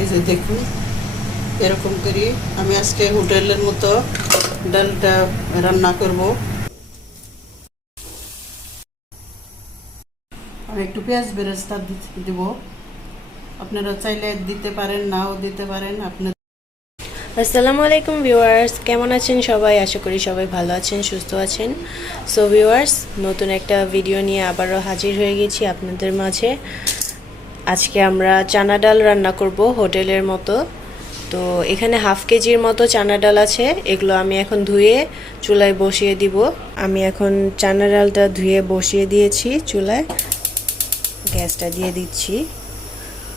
এই যে দেখুন। এরকম করি। আমি আজকে হোটেলের মতো ডালটা রান্না করব। আর একটু পেঁয়াজ বেরেস্তা দিব। আপনারা চাইলে দিতে পারেন, নাও দিতে পারেন। আপনার আসসালামু আলাইকুম ভিউয়ার্স, কেমন আছেন সবাই? আশা করি সবাই ভালো আছেন, সুস্থ আছেন। সো ভিউয়ার্স, নতুন একটা ভিডিও নিয়ে আবারও হাজির হয়ে গেছি আপনাদের মাঝে। আজকে আমরা চানা ডাল রান্না করব হোটেলের মতো। তো এখানে হাফ কেজির মতো চানা ডাল আছে। এগুলো আমি এখন ধুয়ে চুলায় বসিয়ে দিব। আমি এখন চানা ডালটা ধুয়ে বসিয়ে দিয়েছি চুলায়। গ্যাসটা দিয়ে দিচ্ছি।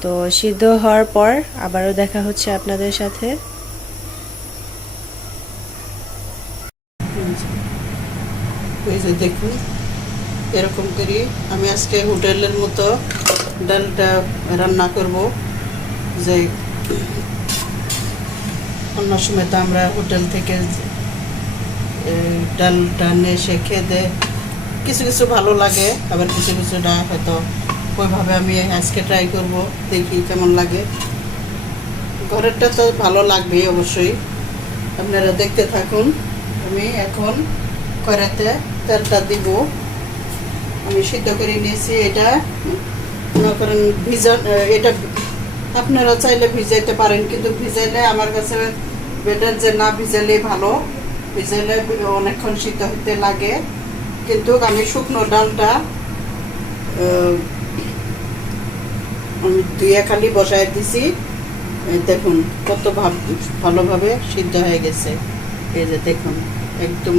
তো সিদ্ধ হওয়ার পর আবারও দেখা হচ্ছে আপনাদের সাথে। দেখুন, এরকম করি আমি আজকে হোটেলের মতো ডালটা রান্না করব। যে অন্য সময় তো আমরা হোটেল থেকে ডালটা নিয়ে এসে খেয়ে কিছু কিছু ভালো লাগে, আবার কিছু কিছুটা হয়তো ওইভাবে আমি আজকে ট্রাই করব, দেখি কেমন লাগে। ঘরেরটা তো ভালো লাগবেই অবশ্যই। আপনারা দেখতে থাকুন, আমি এখন কড়াতে তেলটা দিব। আমি সিদ্ধ করে নিয়েছি এটা। মনে করেন ভিজা এটা আপনারা চাইলে ভিজাইতে পারেন, কিন্তু ভিজাইলে আমার কাছে বেটার যে না ভিজাইলে ভালো। ভিজাইলে অনেকক্ষণ সিদ্ধ হতে লাগে। কিন্তু আমি শুকনো ডালটা আমি দুয়ে খালি বসায় দিছি। দেখুন কত ভাব, ভালোভাবে সিদ্ধ হয়ে গেছে। এই যে দেখুন, একদম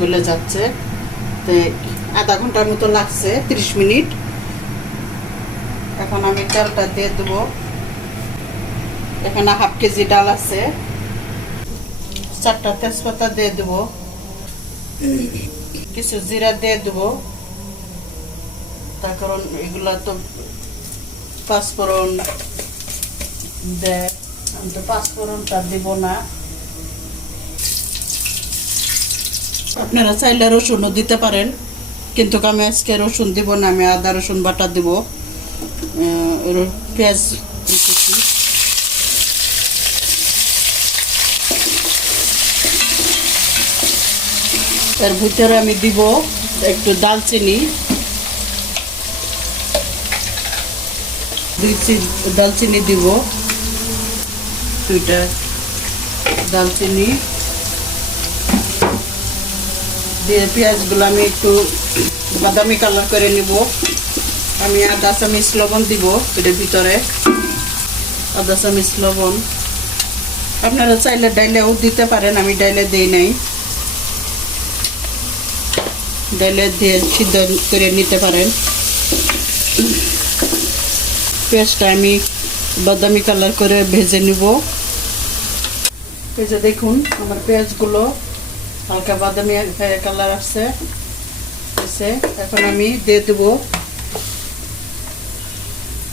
গলে যাচ্ছে। তো আধা ঘণ্টার মতো লাগছে, ত্রিশ মিনিট। এখন আমি ডালটা দিয়ে দেবো। এখানে হাফ কেজি ডাল আছে। চারটা তেজপাতা দিয়ে দেবো। কিছু জিরা দিয়ে দেবো। তার কারণ এগুলা তো পাঁচফোড়ন দেয় আমি তো পাঁচফোড়নটা দিব না। আপনারা চাইলে রসুনও দিতে পারেন, কিন্তু আমি আজকে রসুন দিব না, আমি আদা রসুন বাটা দিব। আহ, র- পেঁয়াজ দিতেছি। এর ভিতরে আমি দিব একটু দালচিনি। দালচিনি দিব। দুইটা দালচিনি। দিয়ে পেঁয়াজগুলো আমি একটু বাদামি কালার করে নিব। আমি আধা চামিচ লবণ দিব এটার ভিতরে। আধা চামিচ লবণ। আপনারা চাইলে ডাইলেও দিতে পারেন, আমি ডাইলে দিই নাই। ডাইলে দিয়ে সিদ্ধ করে নিতে পারেন। পেঁয়াজটা আমি বাদামি কালার করে ভেজে নিব। যে দেখুন, আমার পেঁয়াজগুলো হালকা বাদামি কালার আসছে। এখন আমি দিয়ে দেবো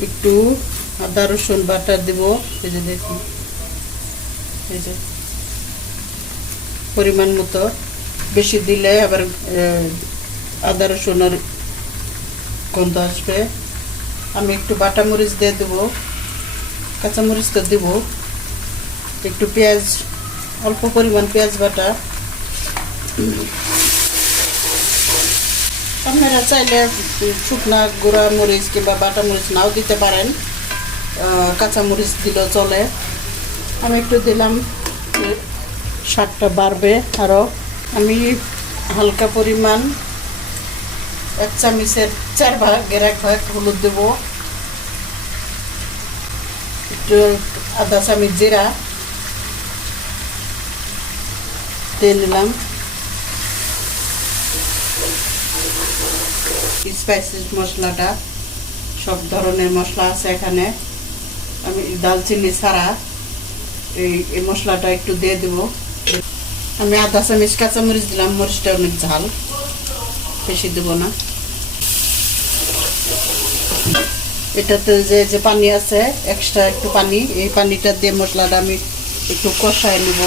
একটু আদা, রসুন, বাটা দেব। এই যে দেখুন। এই যে পরিমাণ মতো। বেশি দিলে আবার আদা, রসুনের গন্ধ আসবে। আমি একটু বাটা মরিচ দিয়ে দেবো। কাঁচামরিচ তো দেবো। একটু পেঁয়াজ, অল্প পরিমাণ পেঁয়াজ বাটা। আপনারা চাইলে শুকনা গুঁড়া মরিচ কিংবা বাটা মরিচ নাও দিতে পারেন। কাঁচা মরিচ দিলেও চলে। আমি একটু দিলাম স্বাদটা বাড়বে আরও আমি হালকা পরিমাণ এক চামিচের চার ভাগের এক ভাগ হলুদ দেবো। একটু আধা চামিচ জিরা। দিয়ে নিলাম স্পাইসিস মশলাটা, সব ধরনের মশলা আছে এখানে। আমি দালচিনি ছাড়া এই মশলাটা একটু দিয়ে দেবো। আমি আধা চামচ কাঁচামরিচ দিলাম মরিচটা অনেক ঝাল। বেশি দেবো না। এটাতে যে যে পানি আছে এক্সট্রা একটু পানি, এই পানিটা দিয়ে মশলাটা আমি একটু কষায় নেব।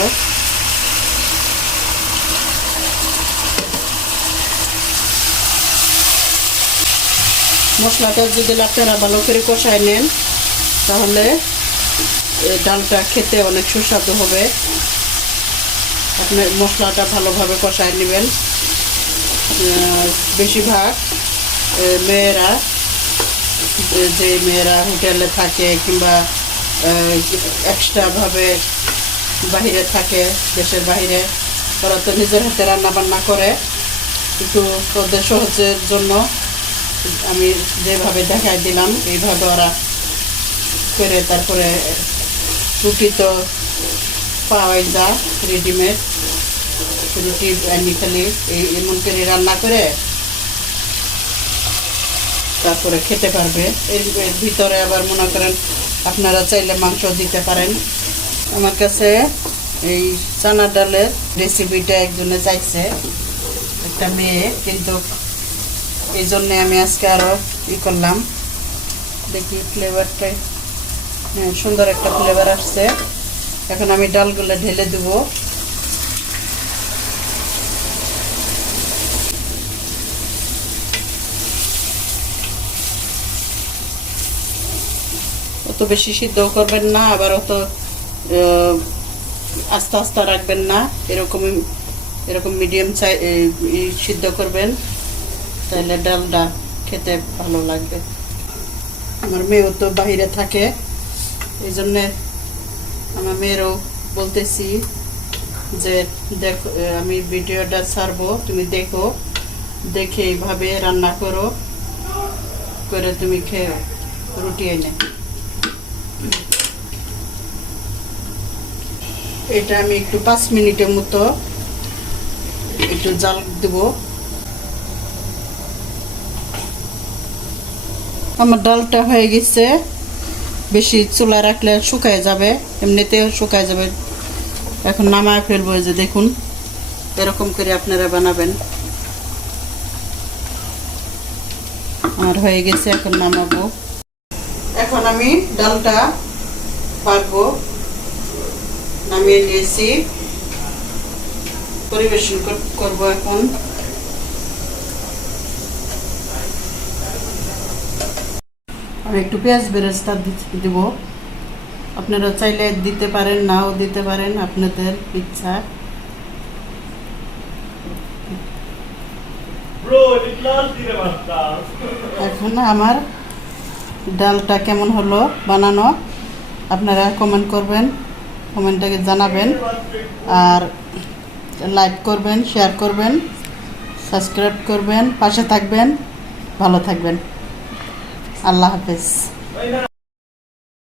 মশলাটা যদি আপনারা ভালো করে কষায় নেন, তাহলে ডালটা খেতে অনেক সুস্বাদু হবে। আপনার মশলাটা ভালোভাবে কষায় নেবেন। বেশিরভাগ মেয়েরা যে মেয়েরা হোটেলে থাকে কিংবা এক্সট্রাভাবে বাইরে থাকে দেশের বাইরে ওরা তো নিজের হাতে রান্না বান্না করে। কিন্তু ওদের সহজের জন্য আমি যেভাবে দেখাই দিলাম, এইভাবে ওরা করে তারপরে রুটি তো পাওয়াই যায় রেডিমেড রুটি আনি খালি, এই এমন করে রান্না করে তারপরে খেতে পারবে। এর ভিতরে আবার মনে করেন আপনারা চাইলে মাংস দিতে পারেন। আমার কাছে এই চানা ডালের রেসিপিটা একজনে চাইছে, একটা মেয়ে, কিন্তু এই জন্যে আমি আজকে আরও ই করলাম। দেখি ফ্লেভারটাই হ্যাঁ সুন্দর একটা ফ্লেভার আসছে। এখন আমি ডালগুলো ঢেলে দেবো। অত বেশি সিদ্ধ করবেন না, আবার অত আস্তে আস্তে রাখবেন না। এরকমই, এরকম মিডিয়াম চাই ই সিদ্ধ করবেন। তাহলে ডালটা খেতে ভালো লাগবে। আমার মেয়েও তো বাইরে থাকে, এই জন্যে আমার মেয়েরও বলতেছি যে, দেখো আমি ভিডিওটা ছাড়বো, তুমি দেখো, দেখে এইভাবে রান্না করো, করে তুমি খেও রুটি এনে এটা আমি একটু পাঁচ মিনিটের মতো একটু জাল দেব। আমার ডালটা হয়ে গেছে। বেশি চুলা রাখলে শুকায় যাবে, এমনিতেও শুকায় যাবে। এখন নামায় ফেলব যে দেখুন, এরকম করে আপনারা বানাবেন। আমার হয়ে গেছে, এখন নামাবো। এখন আমি ডালটা পারব। নামিয়ে নিয়েছি। পরিবেশন কর- করব এখন। আর একটু পেঁয়াজ বেরেস্তা দিব। আপনারা চাইলে দিতে পারেন নাও দিতে পারেন আপনাদের ইচ্ছা. এখন আমার ডালটা কেমন হলো বানানো আপনারা কমেন্ট করবেন কমেন্টটাকে জানাবেন। আর লাইক করবেন শেয়ার করবেন সাবস্ক্রাইব করবেন পাশে থাকবেন ভালো থাকবেন। আল্লাহ হাফেজ